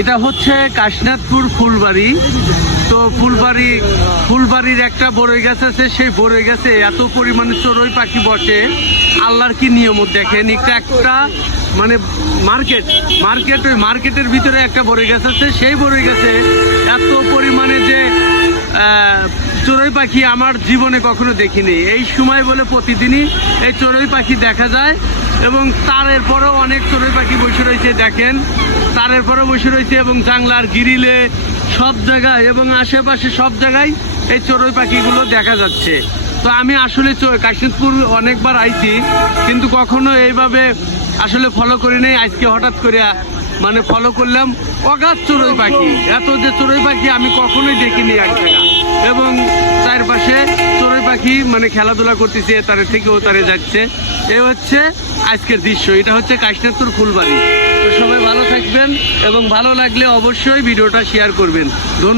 এটা হচ্ছে কাশীনাথপুর ফুলবাড়ি। তো ফুলবাড়ির একটা বড়ই গাছ আছে, সেই বড়ই গাছে এত পরিমাণে চড়ুই পাখি বসে, আল্লাহর কি নিয়ম দেখেন। একটা মানে ওই মার্কেটের ভিতরে একটা বড়ই গাছ আছে, সেই বড়ই গাছে এত পরিমাণে যে চড়ুই পাখি আমার জীবনে কখনো দেখিনি। এই সময় বলে প্রতিদিনই এই চড়ুই পাখি দেখা যায়, এবং তারের পরেও অনেক চড়ুই পাখি বসে রয়েছে দেখেন, তারের পরেও বসে রয়েছে, এবং জানলার গ্রিলে সব জায়গায় এবং আশেপাশে সব জায়গায় এই চড়ুই পাখিগুলো দেখা যাচ্ছে। তো আমি আসলে কাশীনাথপুর অনেকবার আইছি, কিন্তু কখনো এইভাবে আসলে ফলো করি নাই। আজকে হঠাৎ করে মানে ফলো করলাম। অগাধ চড়ুই পাখি, এত যে চড়ুই পাখি আমি কখনোই দেখিনি এক জায়গা, এবং চারপাশে চড়ুই পাখি মানে খেলাধুলা করতেছে, তারে থেকেও তারে যাচ্ছে। এ হচ্ছে আজকের দৃশ্য। এটা হচ্ছে কাশীনাথপুর ফুলবাড়ি। তো সবাই ভালো থাকবেন, এবং ভালো লাগলে অবশ্যই ভিডিওটা শেয়ার করবেন। ধন্যবাদ।